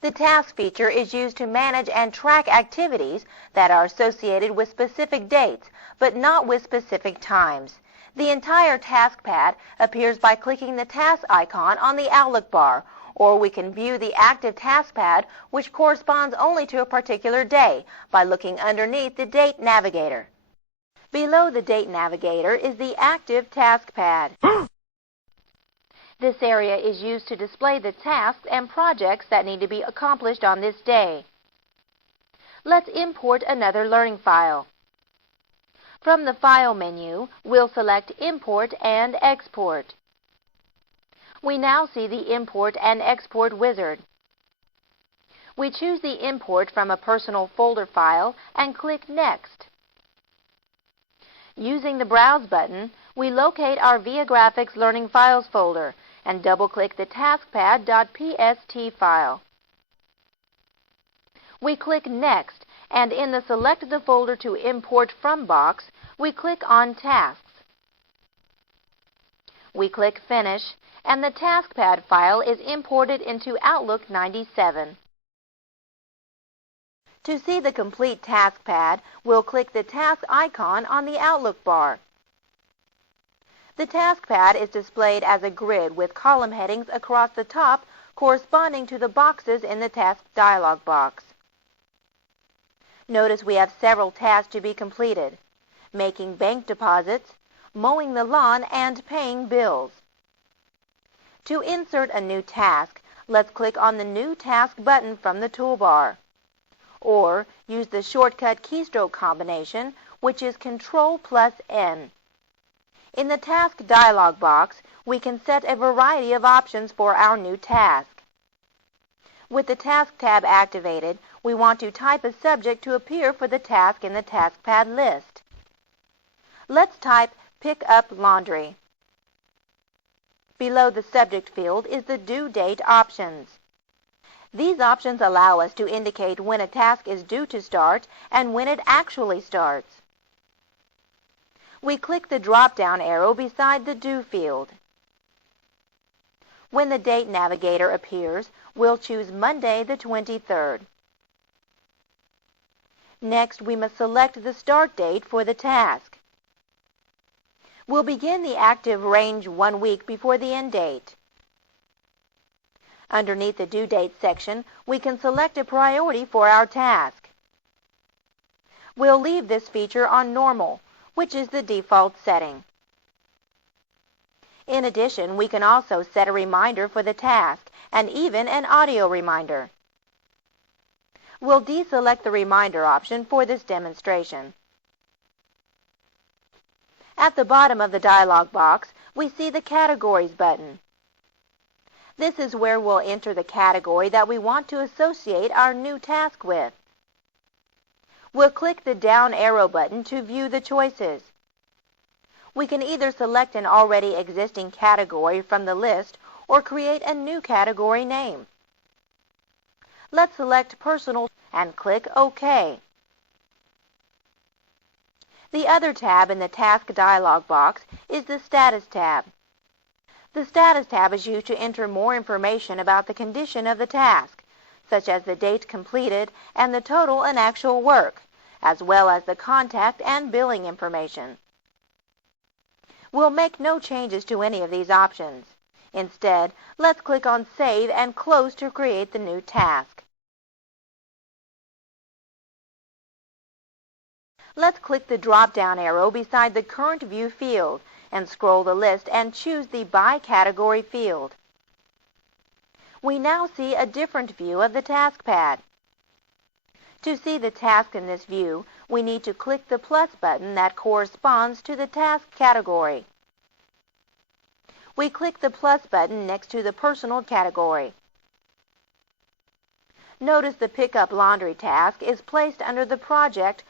The task feature is used to manage and track activities that are associated with specific dates, but not with specific times. The entire task pad appears by clicking the task icon on the Outlook bar, or we can view the active task pad, which corresponds only to a particular day, by looking underneath the Date Navigator. Below the Date Navigator is the active task pad. This area is used to display the tasks and projects that need to be accomplished on this day. Let's import another learning file. From the File menu, we'll select Import and Export. We now see the Import and Export wizard. We choose the import from a personal folder file and click Next. Using the Browse button, we locate our Viagrafix Learning Files folder and double-click the taskpad.pst file. We click Next, and in the Select the Folder to Import From box, we click on Tasks. We click Finish, and the TaskPad file is imported into Outlook 97. To see the complete TaskPad, we'll click the task icon on the Outlook bar. The TaskPad is displayed as a grid with column headings across the top corresponding to the boxes in the Task dialog box. Notice we have several tasks to be completed: making bank deposits, mowing the lawn, and paying bills. To insert a new task, let's click on the New Task button from the toolbar, or use the shortcut keystroke combination, which is Ctrl+N. In the Task dialog box, we can set a variety of options for our new task. With the Task tab activated, we want to type a subject to appear for the task in the TaskPad list. Let's type Pick Up Laundry. Below the subject field is the due date options. These options allow us to indicate when a task is due to start and when it actually starts. We click the drop-down arrow beside the Due field. When the Date Navigator appears, we'll choose Monday the 23rd. Next, we must select the start date for the task. We'll begin the active range 1 week before the end date. Underneath the Due Date section, we can select a priority for our task. We'll leave this feature on Normal, which is the default setting. In addition, we can also set a reminder for the task and even an audio reminder. We'll deselect the reminder option for this demonstration. At the bottom of the dialog box, we see the Categories button. This is where we'll enter the category that we want to associate our new task with. We'll click the down arrow button to view the choices. We can either select an already existing category from the list or create a new category name. Let's select Personal and click OK. The other tab in the Task dialog box is the Status tab. The Status tab is used to enter more information about the condition of the task, such as the date completed and the total and actual work, as well as the contact and billing information. We'll make no changes to any of these options. Instead, let's click on Save and Close to create the new task. Let's click the drop-down arrow beside the Current View field and scroll the list and choose the By Category field. We now see a different view of the TaskPad. To see the task in this view, we need to click the plus button that corresponds to the task category. We click the plus button next to the Personal category. Notice the Pick Up Laundry task is placed under the project,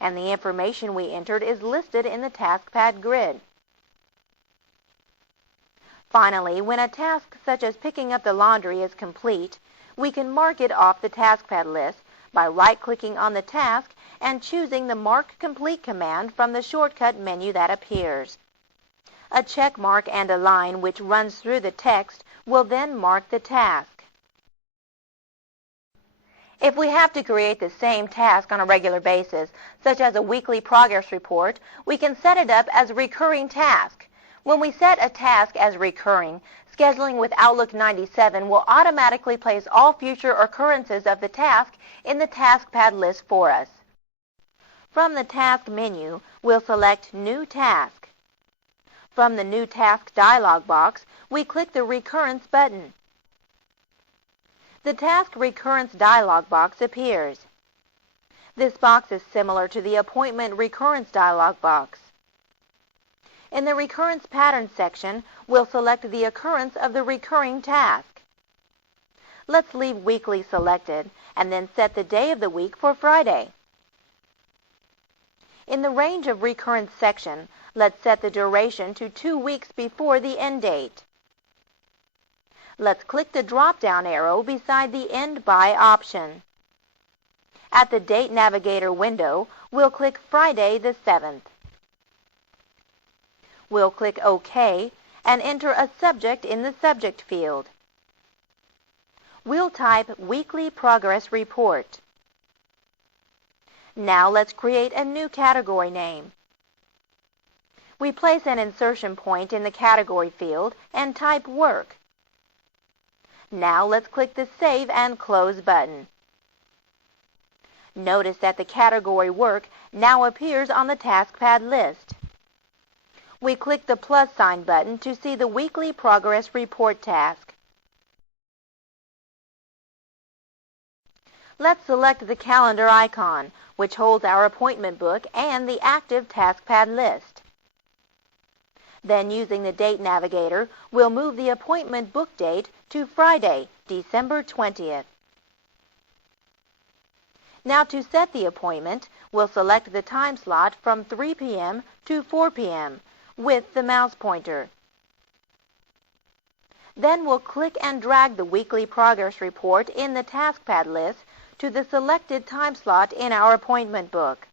and the information we entered is listed in the TaskPad grid. Finally, when a task such as picking up the laundry is complete, we can mark it off the TaskPad list by right-clicking on the task and choosing the Mark Complete command from the shortcut menu that appears. A check mark and a line which runs through the text will then mark the task. If we have to create the same task on a regular basis, such as a weekly progress report, we can set it up as a recurring task. When we set a task as recurring, scheduling with Outlook 97 will automatically place all future occurrences of the task in the TaskPad list for us. From the Task menu, we'll select New Task. From the New Task dialog box, we click the Recurrence button. The Task Recurrence dialog box appears. This box is similar to the Appointment Recurrence dialog box. In the Recurrence Pattern section, we'll select the occurrence of the recurring task. Let's leave Weekly selected and then set the day of the week for Friday. In the Range of Recurrence section, let's set the duration to 2 weeks before the end date. Let's click the drop-down arrow beside the End By option. At the Date Navigator window, we'll click Friday the 7th. We'll click OK and enter a subject in the subject field. We'll type Weekly Progress Report. Now let's create a new category name. We place an insertion point in the category field and type Work. Now let's click the Save and Close button. Notice that the category Work now appears on the TaskPad list. We click the plus sign button to see the Weekly Progress Report task. Let's select the calendar icon, which holds our appointment book and the active TaskPad list. Then, using the Date Navigator, we'll move the appointment book date to Friday, December 20th. Now, to set the appointment, we'll select the time slot from 3 p.m. to 4 p.m. with the mouse pointer. Then we'll click and drag the Weekly Progress Report in the TaskPad list to the selected time slot in our appointment book.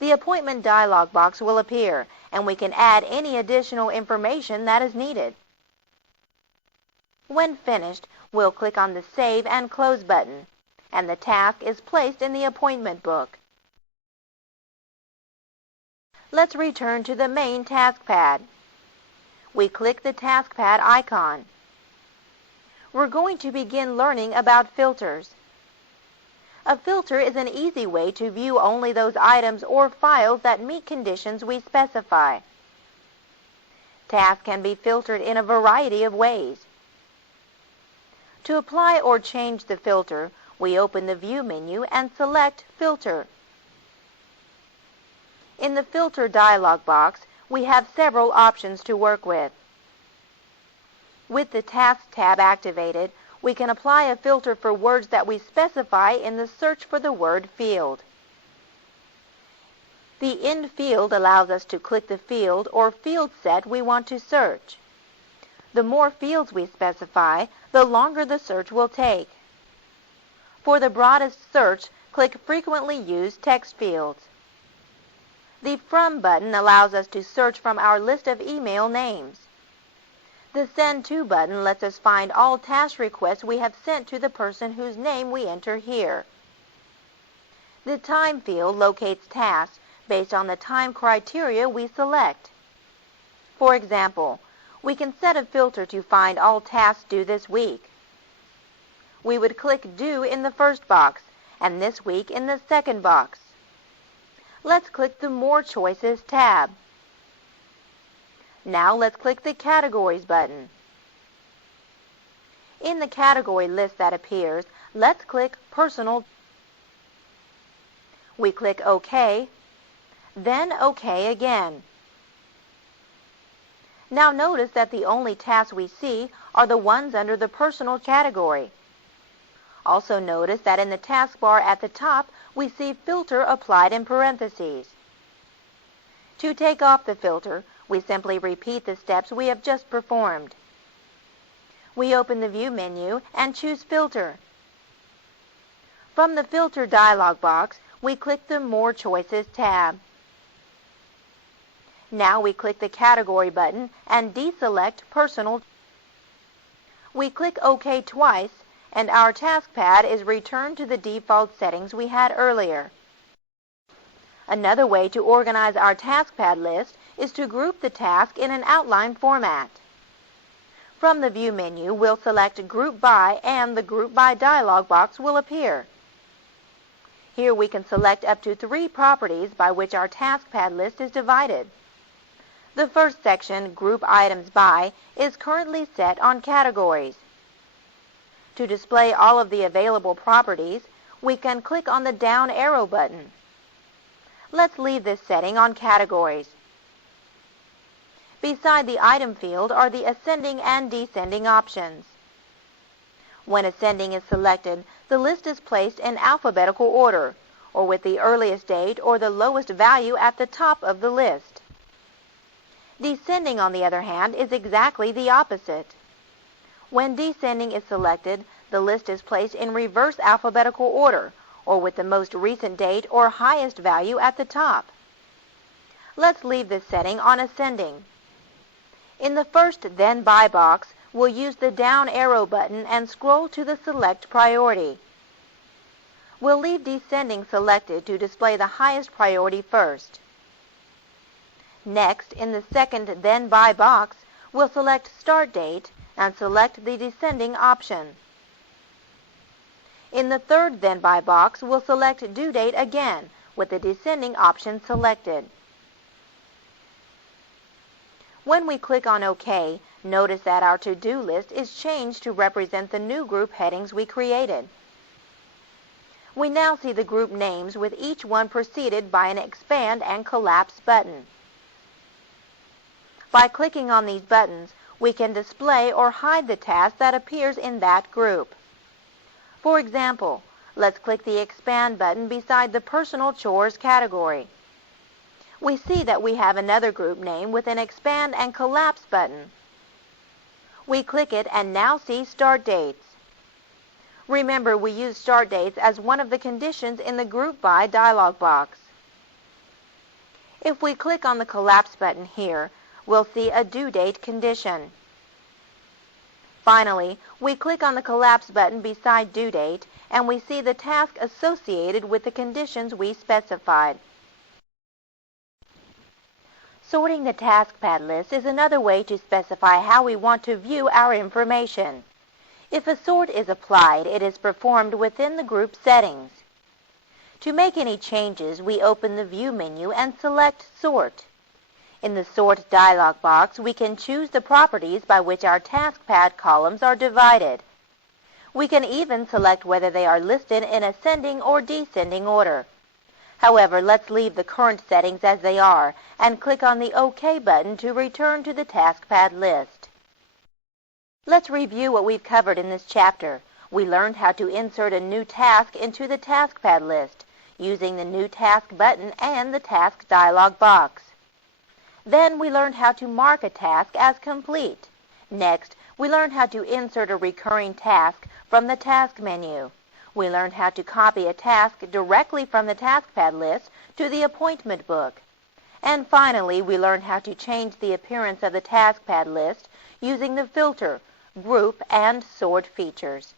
The appointment dialog box will appear, and we can add any additional information that is needed. When finished, we'll click on the Save and Close button, and the task is placed in the appointment book. Let's return to the main TaskPad. We click the TaskPad icon. We're going to begin learning about filters. A filter is an easy way to view only those items or files that meet conditions we specify. Tasks can be filtered in a variety of ways. To apply or change the filter, we open the View menu and select Filter. In the Filter dialog box, we have several options to work with. With the Tasks tab activated, we can apply a filter for words that we specify in the Search for the Word field. The In field allows us to click the field or field set we want to search. The more fields we specify, the longer the search will take. For the broadest search, click Frequently Used Text Fields. The From button allows us to search from our list of email names. The Send To button lets us find all task requests we have sent to the person whose name we enter here. The Time field locates tasks based on the time criteria we select. For example, we can set a filter to find all tasks due this week. We would click Due in the first box and This Week in the second box. Let's click the More Choices tab. Now let's click the Categories button. In the category list that appears, let's click Personal. We click OK, then OK again. Now notice that the only tasks we see are the ones under the Personal category. Also notice that in the taskbar at the top, we see Filter applied in parentheses. To take off the filter, we simply repeat the steps we have just performed. We open the View menu and choose Filter. From the Filter dialog box, we click the More Choices tab. Now we click the Category button and deselect Personal. We click OK twice, and our task pad is returned to the default settings we had earlier. Another way to organize our task pad list is to group the task in an outline format. From the View menu, we'll select Group By, and the Group By dialog box will appear. Here we can select up to 3 properties by which our task pad list is divided. The first section, Group Items By, is currently set on Categories. To display all of the available properties, we can click on the down arrow button. Let's leave this setting on Categories. Beside the item field are the ascending and descending options. When ascending is selected, the list is placed in alphabetical order, or with the earliest date or the lowest value at the top of the list. Descending, on the other hand, is exactly the opposite. When descending is selected, the list is placed in reverse alphabetical order, or with the most recent date or highest value at the top. Let's leave this setting on ascending. In the first Then By box, we'll use the down arrow button and scroll to the Select Priority. We'll leave descending selected to display the highest priority first. Next, in the second Then By box, we'll select Start Date and select the descending option. In the third Then By box, we'll select Due Date again with the descending option selected. When we click on OK, notice that our to-do list is changed to represent the new group headings we created. We now see the group names with each one preceded by an Expand and Collapse button. By clicking on these buttons, we can display or hide the task that appears in that group. For example, let's click the Expand button beside the Personal Chores category. We see that we have another group name with an Expand and Collapse button. We click it and now see Start Dates. Remember, we use Start Dates as one of the conditions in the Group By dialog box. If we click on the Collapse button here, we'll see a Due Date condition. Finally, we click on the Collapse button beside Due Date, and we see the task associated with the conditions we specified. Sorting the task pad list is another way to specify how we want to view our information. If a sort is applied, it is performed within the group settings. To make any changes, we open the View menu and select Sort. In the Sort dialog box, we can choose the properties by which our task pad columns are divided. We can even select whether they are listed in ascending or descending order. However, let's leave the current settings as they are and click on the OK button to return to the task pad list. Let's review what we've covered in this chapter. We learned how to insert a new task into the task pad list using the New Task button and the Task dialog box. Then we learned how to mark a task as complete. Next, we learned how to insert a recurring task from the Task menu. We learned how to copy a task directly from the task pad list to the appointment book. And finally, we learned how to change the appearance of the task pad list using the Filter, Group, and Sort features.